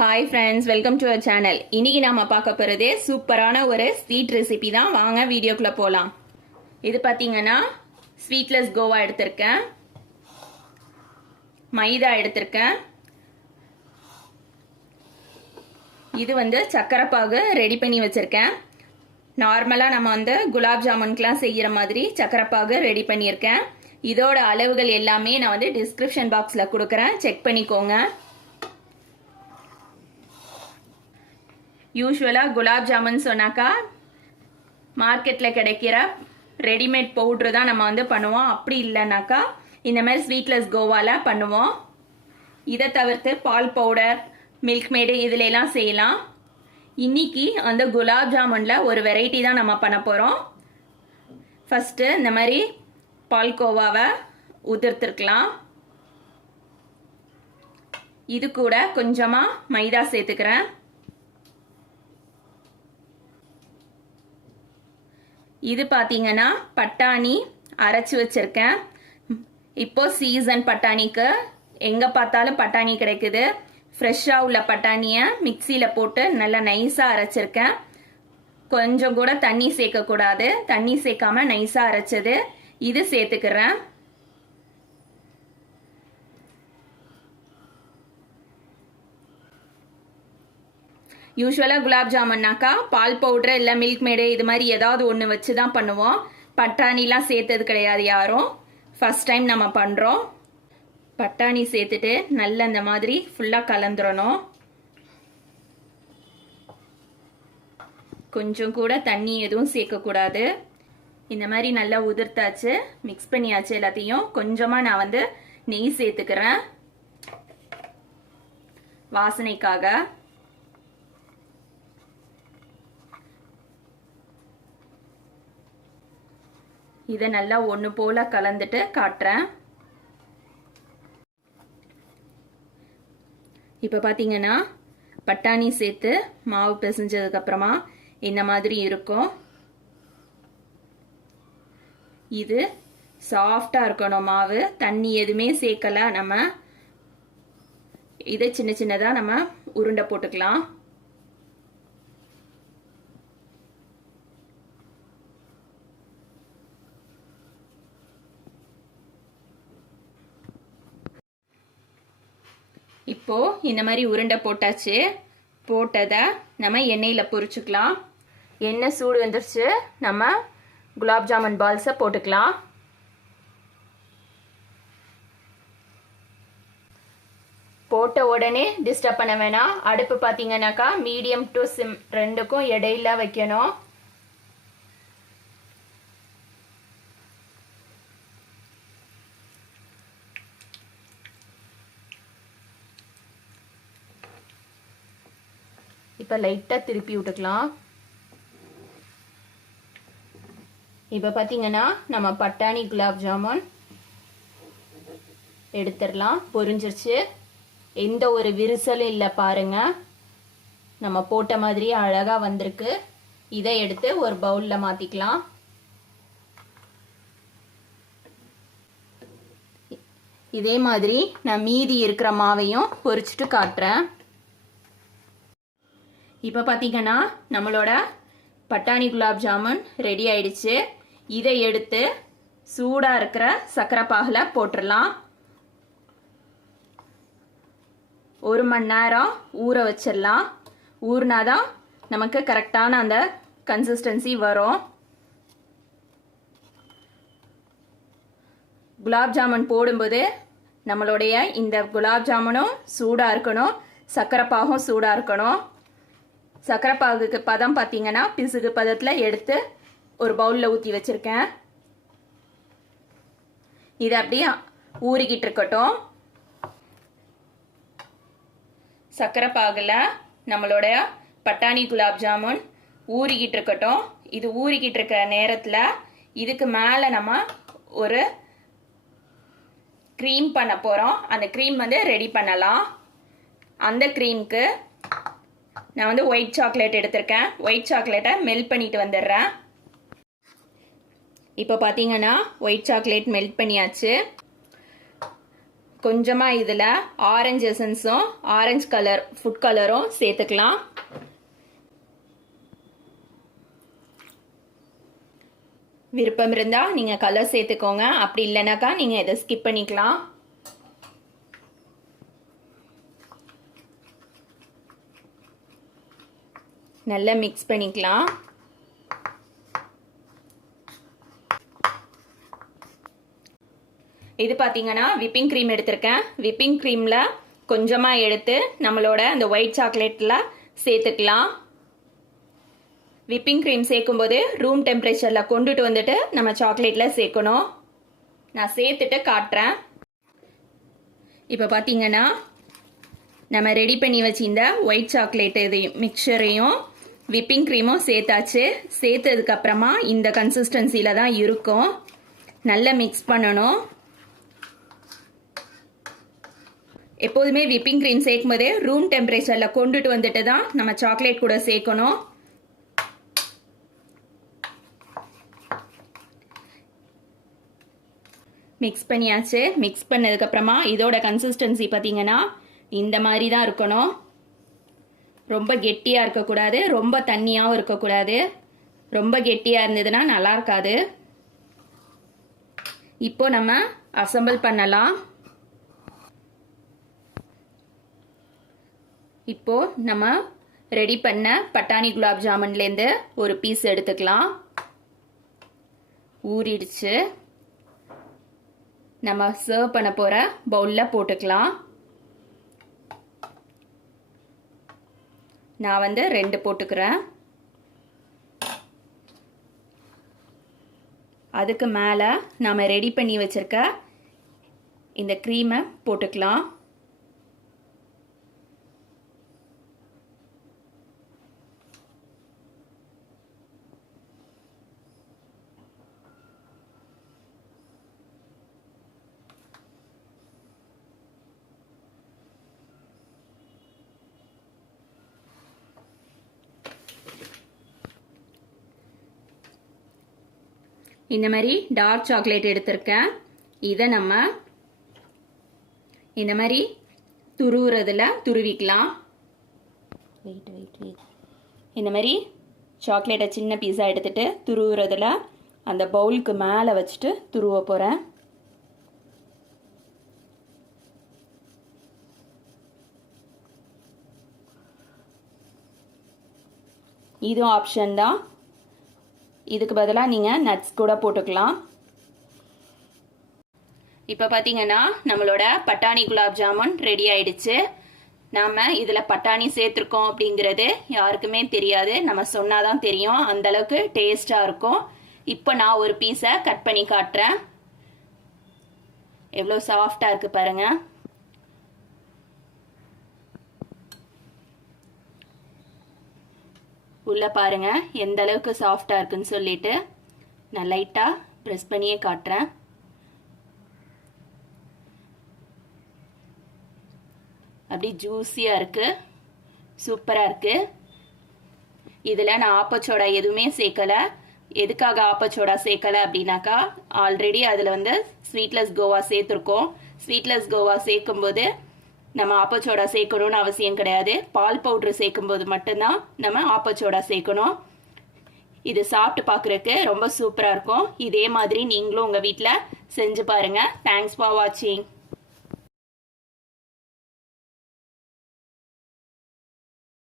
Hi friends, welcome to our channel. இன்னைக்கு நாம பார்க்க போறது சூப்பரான ஒரு ஸ்வீட் ரெசிபி தான். வாங்க வீடியோக்குள்ள போலாம். இது பாத்தீங்கன்னா ஸ்வீட்லெஸ் கோவா எடுத்திருக்கேன். மைதா எடுத்திருக்கேன். இது வந்து சக்கரை பாகு ரெடி பண்ணி வச்சிருக்கேன். நார்மலா நம்ம வந்து குலாப் ஜாமுன்க்குலாம் செய்யற மாதிரி சக்கரை பாகு ரெடி பண்ணியிருக்கேன். இதோட அளவுகள் எல்லாமே நான் வந்து டிஸ்கிரிப்ஷன் பாக்ஸ்ல கொடுக்கறேன். செக் பண்ணிக்கோங்க. யூஸ்வலா குலாப் ஜாமுன் சொன்னாக்கா மார்க்கெட்ல கிடைக்கிற ரெடிமேட் பவுடர் தான் நம்ம வந்து பண்ணுவோம். அப்படி இல்லைனாக்கா இந்த மாதிரி ஸ்வீட்லெஸ் கோவால பண்ணுவோம். இதை தவிர்த்து பால் பவுடர், மில்க் மேடு இதுல எல்லாம் செய்யலாம். இன்னைக்கு அந்த குலாப் ஜாமுன்ல ஒரு வெரைட்டி தான் நம்ம பண்ண போறோம். ஃபர்ஸ்ட் இந்த மாதிரி பால் கோவாவை உதிர்த்திருக்கலாம். இது கூட கொஞ்சமா மைதா சேர்த்துக்கிறேன். இது பாத்தீங்கன்னா பட்டாணி அரைச்சு வச்சிருக்கேன். இப்போ சீசன் பட்டாணிக்கு எங்க பார்த்தாலும் பட்டாணி கிடைக்குது. ஃப்ரெஷ்ஷா உள்ள பட்டாணியை மிக்சியில போட்டு நல்லா நைஸா அரைச்சிருக்கேன். கொஞ்சம் கூட தண்ணி சேர்க்க கூடாது. தண்ணி சேர்க்காம நைஸா அரைச்சது இது சேர்த்துக்கிறேன். யூஸ்வலா குலாப் ஜாமுன்னாக்கா பால் பவுடர் இல்லை மில்க் மேடு இது மாதிரி ஏதாவது ஒன்று வச்சு தான் பண்ணுவோம். பட்டாணிலாம் சேர்த்தது கிடையாது யாரும். ஃபர்ஸ்ட் டைம் நம்ம பண்ணுறோம். பட்டாணி சேர்த்துட்டு நல்லா இந்த மாதிரி ஃபுல்லாக கலந்துடணும். கொஞ்சம் கூட தண்ணி எதுவும் சேர்க்கக்கூடாது. இந்த மாதிரி நல்லா உதிர்த்தாச்சு, மிக்ஸ் பண்ணியாச்சு எல்லாத்தையும். கொஞ்சமாக நான் வந்து நெய் சேர்த்துக்கிறேன் வாசனைக்காக. இதை நல்லா ஒன்று போல கலந்துட்டு காட்டுறேன். இப்போ பார்த்தீங்கன்னா பட்டாணி சேர்த்து மாவு பிசைஞ்சதுக்கு அப்புறமா இந்த மாதிரி இருக்கும். இது சாஃப்டா இருக்கணும் மாவு. தண்ணி எதுவுமே சேர்க்கல. நம்ம இதை சின்ன சின்னதா நம்ம உருண்டை போட்டுக்கலாம். இப்போ இந்த மாதிரி உருண்டை போட்டாச்சு. போட்டதை நம்ம எண்ணெயில பொரிச்சுக்கலாம். எண்ணெய் சூடு வந்துருச்சு. நம்ம குலாப் ஜாமுன் பால்ஸை போட்டுக்கலாம். போட்ட உடனே டிஸ்டர்ப் பண்ண வேணாம். அடுப்பு பார்த்தீங்கன்னாக்கா மீடியம் டு சிம் ரெண்டுக்கும் இடையில வைக்கணும். இப்போ லைட்டாக திருப்பி விட்டுக்கலாம். இப்போ பார்த்தீங்கன்னா நம்ம பட்டாணி குலாப் ஜாமுன் எடுத்துடலாம். பொரிஞ்சிருச்சு. எந்த ஒரு விரிசலும் இல்லை பாருங்க. நம்ம போட்ட மாதிரி அழகாக வந்திருக்கு. இதை எடுத்து ஒரு பவுலில் மாற்றிக்கலாம். இதே மாதிரி நான் மீதி இருக்கிற மாவையும் பொரிச்சிட்டு காட்டுறேன். இப்போ பார்த்தீங்கன்னா நம்மளோட பட்டாணி குலாப் ஜாமுன் ரெடி ஆயிடுச்சு. இதை எடுத்து சூடாக இருக்கிற சக்கரை பாகில் போட்டுடலாம். 1 மணி நேரம் ஊற வச்சிடலாம். ஊறினாதான் நமக்கு கரெக்டான அந்த கன்சிஸ்டன்சி வரும். குலாப் ஜாமுன் போடும்போது நம்மளுடைய இந்த குலாப் ஜாமுனும் சூடாக இருக்கணும், சக்கரை பாகும் சூடாக இருக்கணும். சக்கரை பாகுக்கு பதம் பார்த்தீங்கன்னா பிசுகு பதத்தில் எடுத்து ஒரு பவுலில் ஊற்றி வச்சிருக்கேன். இது அப்படியே ஊறிக்கிட்டு இருக்கட்டும். சக்கரை பாகுல நம்மளோட பட்டாணி குலாப் ஜாமுன் ஊறிக்கிட்டு இருக்கட்டும். இது ஊறிக்கிட்டு இருக்கிற நேரத்தில் இதுக்கு மேலே நம்ம ஒரு க்ரீம் பண்ண போகிறோம். அந்த க்ரீம் வந்து ரெடி பண்ணலாம். அந்த க்ரீம்க்கு நான் வந்து ஒயிட் சாக்லேட் எடுத்திருக்கேன். ஒயிட் சாக்லேட்டை மெல்ட் பண்ணிட்டு வந்துடுறேன். இப்போ பார்த்தீங்கன்னா ஒயிட் சாக்லேட் மெல்ட் பண்ணியாச்சு. கொஞ்சமாக இதில் ஆரஞ்சு எசன்ஸும் ஆரஞ்சு கலர் ஃபுட் கலரும் சேர்த்துக்கலாம். விருப்பம் இருந்தால் நீங்கள் கலர் சேர்த்துக்கோங்க, அப்படி இல்லைனாக்கா நீங்கள் இதை ஸ்கிப் பண்ணிக்கலாம். நல்லா மிக்ஸ் பண்ணிக்கலாம். இது பார்த்தீங்கன்னா விப்பிங் க்ரீம் எடுத்திருக்கேன். விப்பிங் க்ரீமில் கொஞ்சமாக எடுத்து நம்மளோட அந்த ஒயிட் சாக்லேட்டில் சேர்த்துக்கலாம். விப்பிங் க்ரீம் சேர்க்கும்போது ரூம் டெம்பரேச்சரில் கொண்டுட்டு வந்துட்டு நம்ம சாக்லேட்டில் சேர்க்கணும். நான் சேர்த்துட்டு காட்டுறேன். இப்போ பார்த்தீங்கன்னா நம்ம ரெடி பண்ணி வச்சிருந்த ஒயிட் சாக்லேட் இதையும் மிக்சரையும் விப்பிங் க்ரீமும் சேர்த்தாச்சு. சேர்த்ததுக்கப்புறமா இந்த கன்சிஸ்டன்சியில் தான் இருக்கும். நல்லா மிக்ஸ் பண்ணணும். எப்போதுமே விப்பிங் க்ரீம் சேர்க்கும் போதே ரூம் டெம்பரேச்சரில் கொண்டுட்டு வந்துட்டு தான் நம்ம சாக்லேட் கூட சேர்க்கணும். மிக்ஸ் பண்ணியாச்சு. மிக்ஸ் பண்ணதுக்கப்புறமா இதோட கன்சிஸ்டன்சி பார்த்தீங்கன்னா இந்த மாதிரி தான் இருக்கணும். ரொம்ப கெட்டியாக இருக்கக்கூடாது, ரொம்ப தண்ணியாகவும் இருக்கக்கூடாது. ரொம்ப கெட்டியாக இருந்ததுன்னா நல்லா இருக்காது. இப்போ நம்ம அசம்பிள் பண்ணலாம். இப்போ நம்ம ரெடி பண்ண பட்டாணி குலாப் ஜாமுன்லேருந்து ஒரு பீஸ் எடுத்துக்கலாம். ஊறிடுச்சு. நம்ம சர்வ் பண்ண போகிற பவுலில் போட்டுக்கலாம். நான் வந்து 2 போட்டுக்கிறேன். அதுக்கு மேலே நாம் ரெடி பண்ணி வச்சிருக்க இந்த க்ரீமை போட்டுக்கலாம். இந்த மாதிரி டார்க் சாக்லேட் எடுத்திருக்கேன். இதை நம்ம இந்த மாதிரி துருவுறதுல துருவிக்கலாம். இந்த மாதிரி சாக்லேட்டை சின்ன பீஸாக எடுத்துட்டு துருவுறதுல அந்த பவுலுக்கு மேலே வச்சுட்டு துருவ போகிறேன். இதுவும் ஆப்ஷன் தான். இதுக்கு பதிலாக நீங்கள் நட்ஸ் கூட போட்டுக்கலாம். இப்போ பார்த்தீங்கன்னா நம்மளோட பட்டாணி குலாப் ஜாமுன் ரெடி ஆயிடுச்சு. நாம் இதில் பட்டாணி சேர்த்துருக்கோம் அப்படிங்கிறது யாருக்குமே தெரியாது. நம்ம சொன்னாதான் தெரியும். அந்தளவுக்கு டேஸ்டாக இருக்கும். இப்போ நான் ஒரு பீஸை கட் பண்ணி காட்டுறேன். எவ்வளோ சாஃப்டாக இருக்குது பாருங்கள். உள்ளே பாருங்க எந்த அளவுக்கு சாஃப்டாக இருக்குன்னு சொல்லிட்டு நான் லைட்டாக ப்ரெஸ் பண்ணியே காட்டுறேன். அப்படி ஜூஸியாக இருக்குது, சூப்பராக இருக்குது. இதில் நான் ஆப்பச்சோடா எதுவுமே சேர்க்கலை. எதுக்காக ஆப்பச்சோடா சேர்க்கலை அப்படின்னாக்கா ஆல்ரெடி அதில் வந்து ஸ்வீட்லெஸ் கோவா சேர்த்துருக்கோம். ஸ்வீட்லெஸ் கோவா சேர்க்கும்போது நம்ம ஆப்பச்சோடா சேர்க்கணும்னு அவசியம் கிடையாது. பால் பவுட்ரு சேர்க்கும்போது மட்டும்தான் நம்ம ஆப்பச்சோடா சேர்க்கணும். இது சாப்பிட்டு பார்க்குறதுக்கு ரொம்ப சூப்பராக இருக்கும். இதே மாதிரி நீங்களும் உங்கள் வீட்டில் செஞ்சு பாருங்கள். தேங்க்ஸ் ஃபார் வாட்சிங்.